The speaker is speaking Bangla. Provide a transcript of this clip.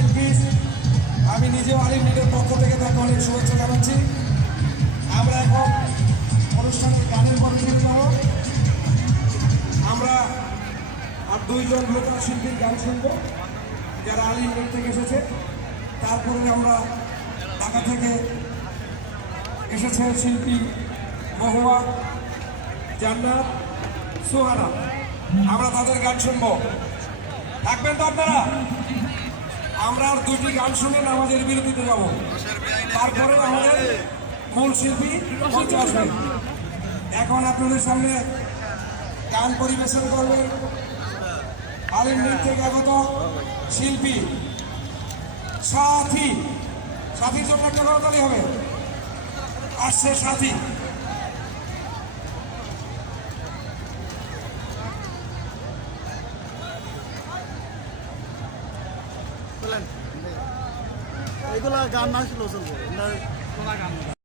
বিলকিস, আমি নিজেও আলিম লীগের পক্ষ থেকে তাকে অনেক শুভেচ্ছা জানাচ্ছি। আমরা এখন অনুষ্ঠানের গানের পরিবেশন যাব। আমরা আর দুইজন লোকাল শিল্পীর গান শুনব যারা আলিম লীগ থেকে এসেছে। তারপরে আমরা ঢাকা থেকে এসেছে শিল্পী মহুয়া, জান্নাত, সুহানা। আমরা তাদের গান শুনব, থাকবেন তো আপনারা? আমরা আর দুটি গান শুনে আমাদের বিরতিতে যাব, তারপরে আমাদের মূল শিল্পী মঞ্চে আসবেন। এখন আপনাদের সামনে গান পরিবেশন করবেন আলিম লীগ থেকে আগত শিল্পী সাথী। সাথীর জন্য একটা করতালি হবে। আসছে সাথী। এগুলা গান না ছিল চলবে।